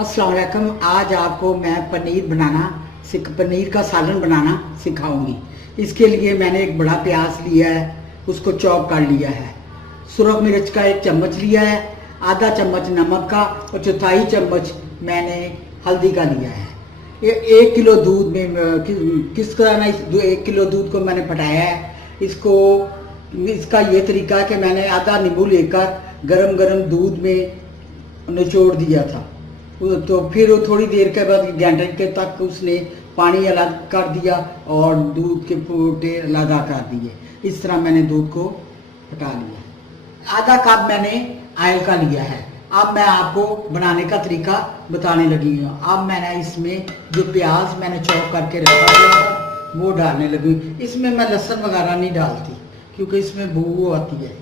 अस्सलाम वालेकुम। आज आपको मैं पनीर का सालन बनाना सिखाऊंगी। इसके लिए मैंने एक बड़ा प्याज लिया है, उसको चॉप कर लिया है। सुरख मिर्च का 1 चम्मच लिया है, आधा चम्मच नमक का और चौथाई चम्मच मैंने हल्दी का लिया है। ये 1 किलो दूध में किस तरह ना 1 किलो दूध को मैंने फटाया है। इसका ये तरीका है कि मैंने आधा नींबू लेकर गरम गरम दूध में निचोड़ दिया था। तो फिर थोड़ी देर के बाद घंटे के तक उसने पानी अलग कर दिया और दूध के पोटे अलग कर दिए। इस तरह मैंने दूध को फटा लिया। आधा कप मैंने ऑयल का लिया है। अब मैं आपको बनाने का तरीका बताने लगी हूँ। अब मैंने इसमें जो प्याज मैंने चॉप करके रखा हुआ था वो डालने लगी। इसमें मैं लहसुन वगैरह नहीं डालती क्योंकि इसमें बू आती है।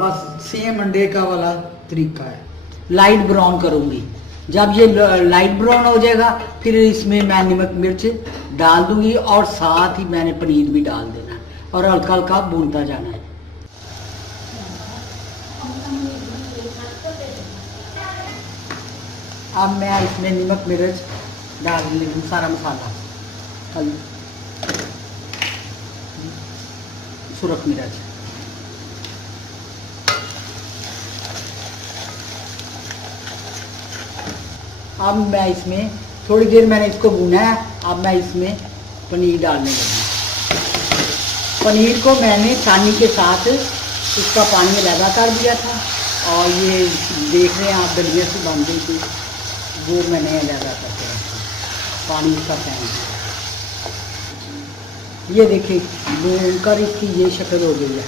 बस सेम अंडे का वाला तरीका है। लाइट ब्राउन करूंगी। जब ये लाइट ब्राउन हो जाएगा फिर इसमें मैं नमक मिर्च डाल दूंगी और साथ ही मैंने पनीर भी डाल देना और हल्का हल्का भूनता जाना है। अब मैं इसमें नमक मिर्च डाल लूँ, सारा मसाला, सुरख मिर्च, अब मैं इसमें थोड़ी देर मैंने इसको भूना है। अब मैं इसमें पनीर डालने लगी। पनीर को मैंने छानी के साथ इसका पानी अलग कर दिया था और ये देख रहे हैं आप दलिया से बन गई थी, वो मैंने अलग करके रखा, पानी इसका फेंक दिया। ये देखिए भूनकर इसकी ये शक्ल हो गई है।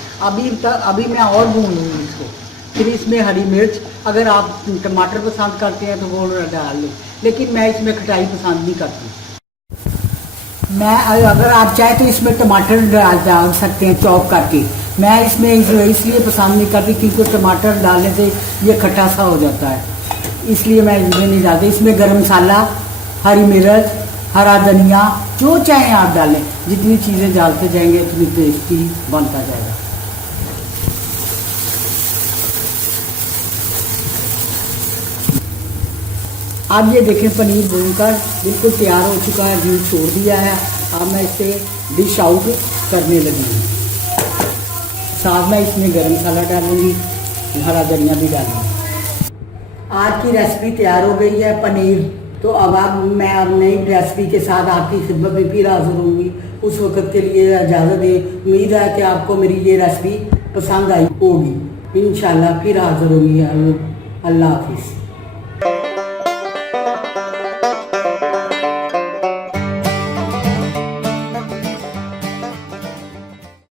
अभी मैं और भून लूँगी इसको। फिर इसमें हरी मिर्च, अगर आप टमाटर पसंद करते हैं तो वो डाल लें, लेकिन मैं इसमें खटाई पसंद नहीं करती। मैं अगर आप चाहें तो इसमें टमाटर डाल सकते हैं चॉप करके। मैं इसमें इसलिए पसंद नहीं करती क्योंकि टमाटर डालने से ये खट्टा सा हो जाता है, इसलिए मैं इसमें नहीं डालती। इसमें गरम मसाला, हरी मिर्च, हरा धनिया, जो चाहें आप डालें। जितनी चीज़ें डालते जाएंगे उतनी टेस्टी बनता जाएगा। अब ये देखें पनीर भूनकर बिल्कुल तैयार हो चुका है, घी छोड़ दिया है। अब मैं इसे डिश आउट करने लगी हूँ। साथ में इसमें गरम मसाला डालूंगी, हरा धनिया भी डालूंगी। आज की रेसिपी तैयार हो गई है पनीर। तो अब मैं नई रेसिपी के साथ आपकी खिदमत में फिर हाजिर होंगी। उस वक्त के लिए इजाज़त दें। उम्मीद है कि आपको मेरी ये रेसिपी पसंद आई होगी। इंशाल्लाह फिर हाजिर होंगी। अल्लाह हाफिज़।